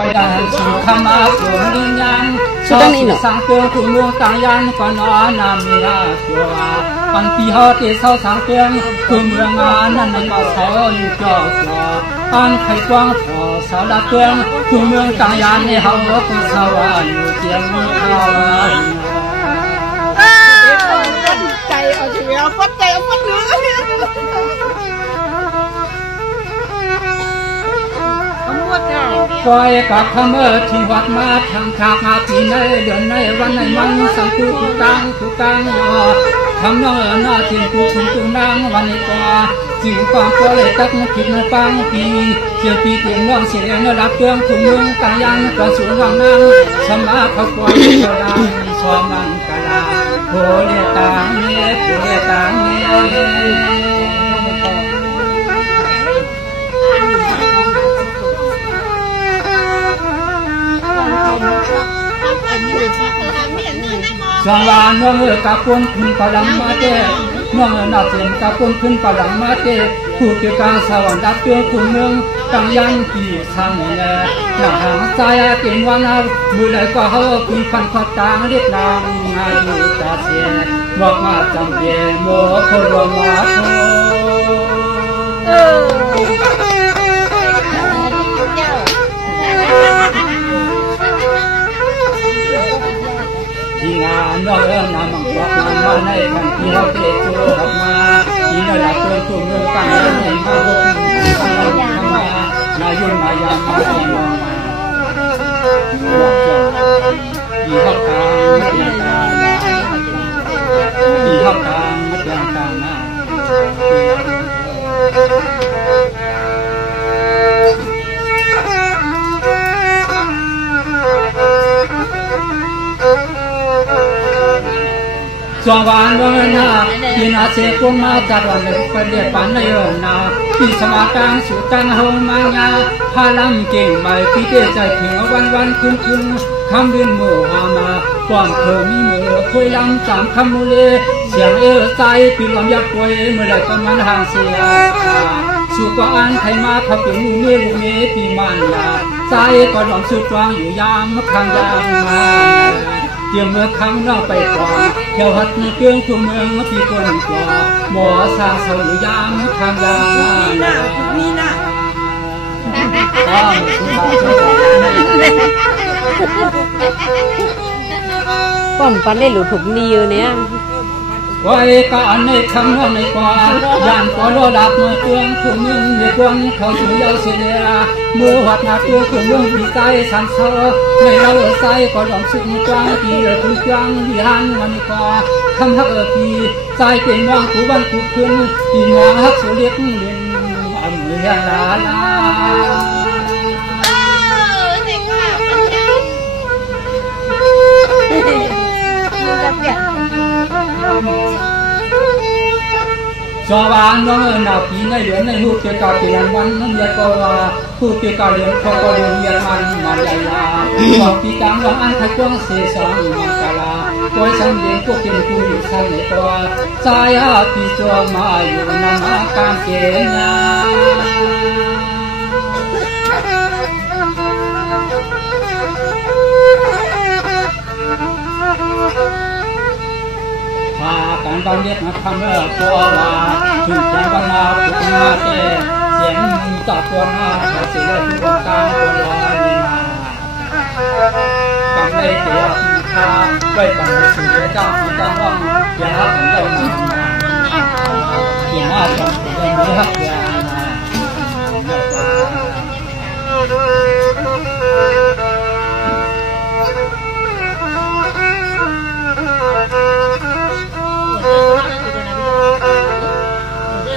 ไปได้สุขมาสมนิยามสุดนี้เนาะสังเกตคุณเมืองต่างยันก็นอนำมีอาชัวปันปีฮอดเศร้าสังเกตคุณเมืองนั้นในมาเสาอยู่จอสอปันไข่กว้างพอสาวละเตืองคุณเมืองต่างยันในเฮาก็สาวอยู่เจียงเมืองเขาใจเอาชีวิตเอาฟัดใจเอาฟัดเนื้อก้อยกับขเมอที่วัดมาทางทางปีในเดือนในวันในมันสังกุตุกังทำน้องหน้าที่กูคุณตุนางวันนี้ก็จึงฟังก็เลยตักคิดมาฟังปีเกี่ยวปีเตียงว่างเสียงรับเครื่องถุงมือต่างยันกระสุนวางนั่งสมาเขาก้อยกระดานชอมังกะลาโหเลต่างเนโหเลต่างเนสวานเมื่อกะปนขึ้นปะลังมาเตเมื่อนาเสียงกะปนขึ้นปะลังมาเตผู้เกี่ยวกับสวรรค์ดับเตือนคุณเมืองตั้งยันปีทางแลหน้าหางสายเต็มวันเอามือไหลก็เฮาปีพันขอตางเรียกนางงาอยู่ตาเสียบอกมาจำเป็นโมโคโรมาโทที่งานน้องน้ำมังกรมาในพันที่เราเตะโจออกมาที่เราดับเตือนคุณเมืองตั้งยันในมาบุกทำมานายุนมายามาที่ลงมาบอกจบดีเข้าทางไม่เปลี่ยนทางดีเข้าทางไม่เปลี่ยนทางนะสวานวนาที่นาเสกุมาจัดวันเลยประเดี๋ยวปันในนาที่สมาตังสุตังเฮามายาพาลังเก่งใบที่เตใจถึงวันคืนคำเดินโมหามาความเธอมีมือคุยลำสามคำมูเลเสียงใจปีลำยักษ์ป่วยเมื่อไรประมาณห่างเสียสุกอันไทยมาเขาเป็นมือลูกเมปีมันยาใจก็หลอมสุดวางอยู่ยามข้างยามมาเกี่ยวเมื่อครั้งนอกไปก่อนเที่ยวหัดเกลืองทุ่มเมืองปีก่อนกว่าหมอสาเสาอยู่ยามข้างยามนี่นะป้อมปันได้หลุดถูกนี่อยู่เนี่ยไว้ก็อันในคำว่าในกว่าย่านก็รอดับเมื่อเตือนทุ่มเมืองในกวงเขาถึงยาวเสียมือหัดนาตัวทุ่มเมืองปีใจสันเสาในเราใจก็หลอมสุดกว้างปีคือกว้างที่หันวันกว่าคำฮักปีใจเป็นว่างผู้วันผู้คืนปีมองฮักสุเล็กเล่นอันเรียนลาสวานน้องนาปีในเดือนในหูเกี่ยวกับเดือนวันนั้นยก็ว่าผู้เกี่ยวกับเดือนเขาก็เดือนเยียมันมาใหญ่ลาบอกปีกลางวันอันไทยกว้างเสียสองมังกาลาโดยสังเกตพวกเป็นผู้อยู่ชั้นในตัวใจปีจัวมาอยู่นำอาการเกณฑ์พาการตอนเรียกมาทำตัวว่าถึงแค่วันนาปุถุมาเตเสียงจากตัวหน้าแต่เสียงทุกการตัวลอยมาฟังได้เสียงข้าไปฟังสิ่งที่เจ้าที่ตั้งว่าอย่าหักเจ้ามาอย่าหักอย่าหักอย่า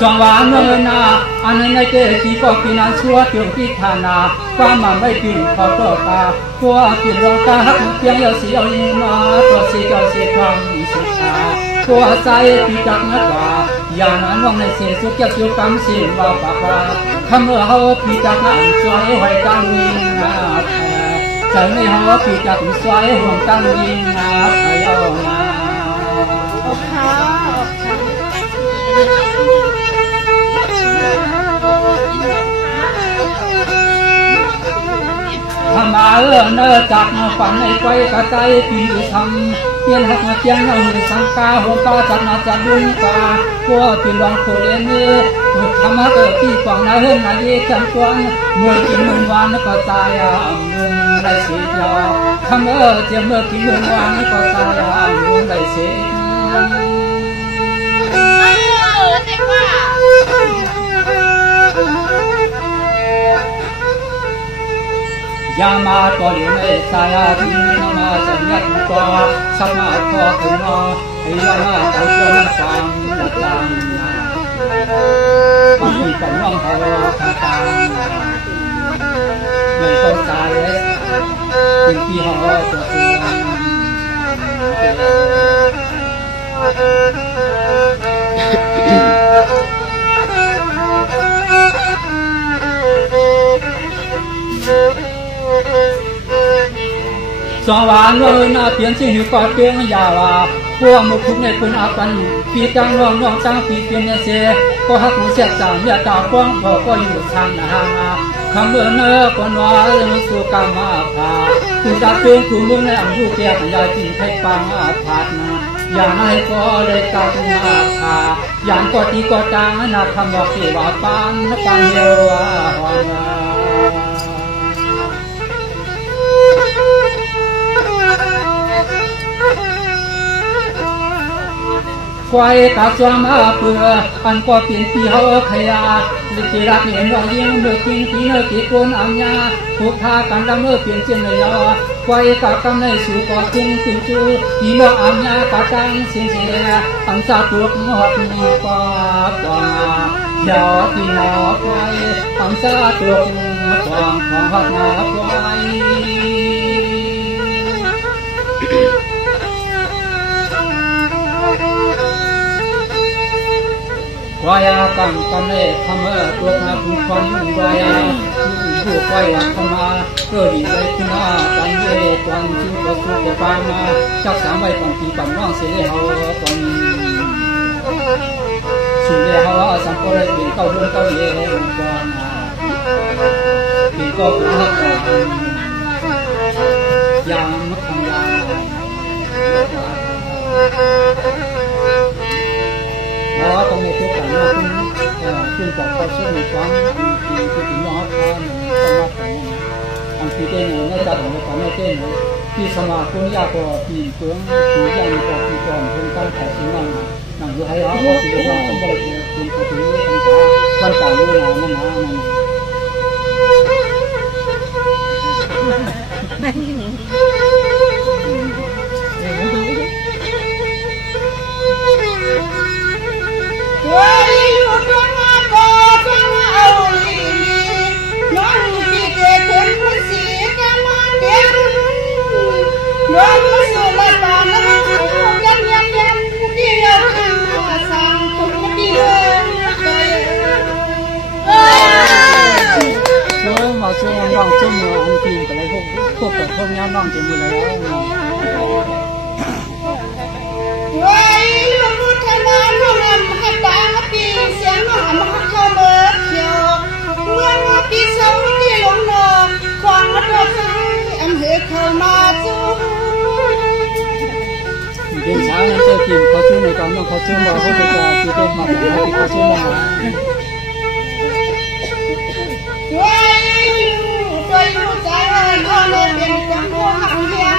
สวานเมื่อนาอันในเกตีก็ปีนันชัวเตียงที่ฐานาความมันไม่ปีนขอต่อตาตัวปีนรองตาหักเพียงเยาสีเอาอีมาตัวสีเจ้าสีทองสีชาตัวใจปีจักนักว่าอย่างนั้นว่างในเสียสุขเกี่ยวกับกรรมสิ่งว่าปากว่าคำเมื่อเขาปีจักนั้นสวยหอยตั้งวิงนาใจในเขาปีจักสวยห่วงตั้งวิงนาไปเอามา ธรรมาเนจักฝันในไฟกระใจปีธรรมเพียนหักเพียงเอาสังกาหัวปาจักนาจักดุนกาพัวปีรองโคเลนี้ธรรมะที่ฟังนาเฮนาเยจังกวนเมื่อกินมื้อวานก็ตายมึงได้เสียยาธรรมะเจียเมื่อกินมื้อวานก็ตายมึงได้เสียยามาก็อยู่ในสายที่นามาสัญญาก็สัมมาก็ถึงมาให้ยามาเอาเรื่องความละจางมันมีกันน้องเขาต่างๆในต้นใจเป็นที่เขาตัวสวรรค์เลยน่าเปลี่ยนสิ่งที่ก่อเปลี่ยนยาวพวกมุขในคุณอาปันปีจังน้องตั้งปีเปลี่ยนเสก็หักหูเสียจางอย่าตาป้องบอกก็อยู่ทางนาคำเมื่อเนื้อก็น้อยมันสู่กรรมมาพาคุณตาเตือนคุณมึงในอังยูเตียยาจินไทยปังอาพาดนะอย่างไรก็เลยตาคุณมาพาอย่างก็ตีก็จางนาคำบอกที่ว่าปานปังเยอะหอมควายกาสวมอาเปืออันก็เป็นปีเฮาขยาลิติรักเห็นเราเลี้ยงเมื่อกินปีเนกิโกนอัญญาผูกพากันละเมื่อเปลี่ยนเช่นเลยควายกากำในสู่ก่อจึงขึ้นจูปีเนอัญญากาจังเสียงเสียอังสาตัวหอดมีปากว่ายาปีนอควายอังสาตัวของหอดนาควายวายกันเล่ทำตัวมาผู้ฟังวายผู้วายทำมาเกิดดีได้ขึ้นมาตันเย่ตันชื่อก็สู้ก็ฟังมาจักสามใบปันปีปันน้องเสียเฮาตอนสุดเลยเฮาสังก็เลยเป็นเก้ารุ่นเก้าเย่ก่อนเป็นก็ผู้ฮักกันยังมักทำยาตรงนี้ตัวกันว่าคุณกับเขาเชื่อในความที่ถึงน้องเขาต้องรับกันอันที่เต้นในจัดของเขาไม่เต้นที่สมาคมยากกว่าปีเฟืองปีใหญ่กว่าปีก่อนเพิ่งตั้งแต่สิ่งนั้นนั่งอยู่ให้เขาสิ่งนั้นต้องได้คุณเขาถือตั้งแต่วันต่างเวลานั่นว้ายอยู่ตรงนั้นก็ต้องเอาลีน้องที่เกิดคนมันสีจะมาเด่นน้องมาสู่ละตาน้องยันที่เราทำสั่งทุกที่เลยมาช่วยน้องจุ่มมืออันทีกันเลยพวกกับพวกน้องจุ่มมือแล้วว้ายลูกทำงานน้องให้ตาปีเสียงน้องมาเข้าเบิดเขียวเมื่อปีเสาที่หลงนอกความรักอันเหตุเข้ามาจูเดินช้านั่นเจ้ากินเขาชื่อในกองน้องเขาชื่อมาเขาจะปีเต้นมาเป็นปีเขาชื่อมาว้ายตัวอยู่ใจอ่อนเลยเป็นจังหวะห่างเฮียง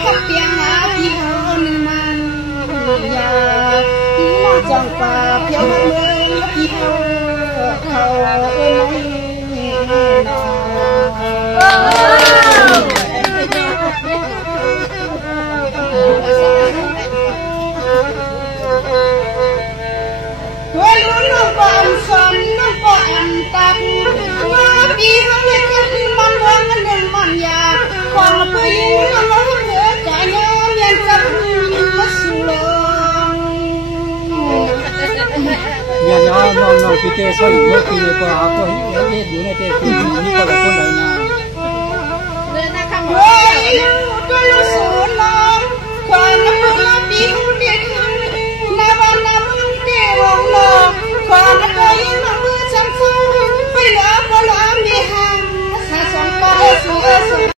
พับเปียงหาที่เขาหนึ่งมันยาที่น่าจังป่าเพียงเมืองที่เขาน้องก็อันสอนน้องก็อันตักว่าปีเขาเล็กกันมันเมืองกันหนึ่งมันยาของผู้หญิงน้องเหลือใจน้องเรียนจับมาสู่ลงอย่าย้อนน้องพี่เต้ช่วยอยู่เมื่อกี้ก็หาตัวเฮ็ดอยู่ในเต้พี่นี่ก็เป็นคนไหนนะเดินนะคะเฮ้ยก็รู้สูน้องความน้ำมาปีเขาเด็กนาวันน้ำเตวงน้องความก็ยังมือจังซ้ำไปแล้วก็ล้างมีหังสาสองปลาส